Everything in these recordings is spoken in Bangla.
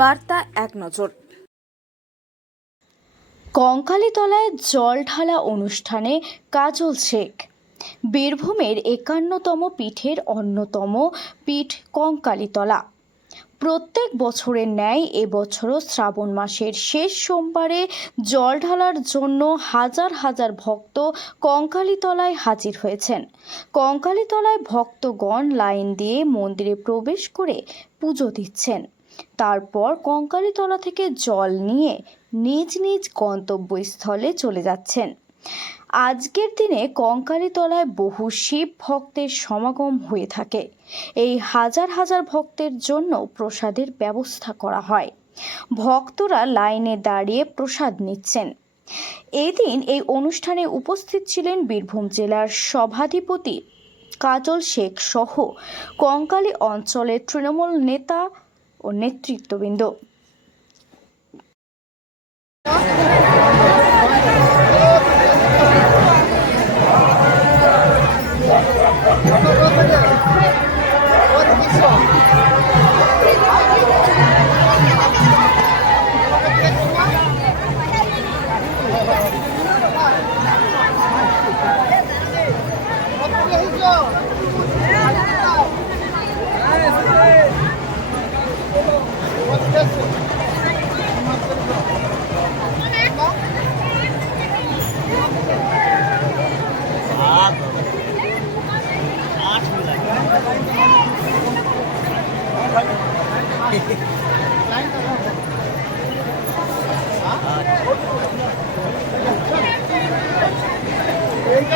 বার্তা এক নজর। কঙ্কালীতলায় জল ঢালা অনুষ্ঠানে কাজল শেখ। বীরভূমের ৫১তম পীঠের অন্যতম পীঠ কঙ্কালীতলা। প্রত্যেক বছরের ন্যায় এবছরও শ্রাবণ মাসের শেষ সোমবারে জল ঢালার জন্য হাজার হাজার ভক্ত কঙ্কালীতলায় হাজির হয়েছেন। কঙ্কালীতলায় ভক্তগণ লাইন দিয়ে মন্দিরে প্রবেশ করে পুজো দিচ্ছেন। তারপর কঙ্কালীতলা থেকে জল নিয়ে নিজ নিজ গন্তব্যস্থলে চলে যাচ্ছেন। আজকের দিনে কঙ্কালীতলায় বহু শিব ভক্তের সমাগম হয়ে থাকে। এই হাজার হাজার ভক্তের জন্য প্রসাদের ব্যবস্থা করা হয়। ভক্তরা লাইনে দাঁড়িয়ে প্রসাদ নিচ্ছেন। এদিন এই অনুষ্ঠানে উপস্থিত ছিলেন বীরভূম জেলার সভাধিপতি কাজল শেখ সহ কঙ্কালী অঞ্চলের তৃণমূল নেতা ও নেতৃত্ববৃন্দ।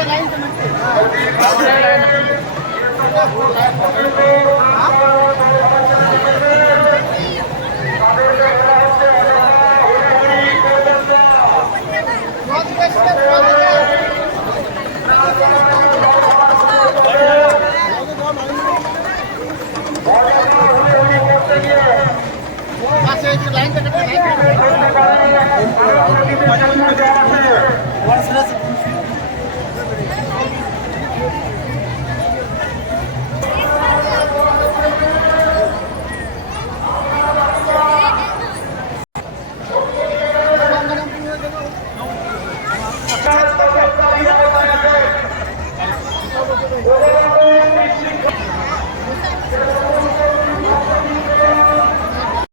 লাইন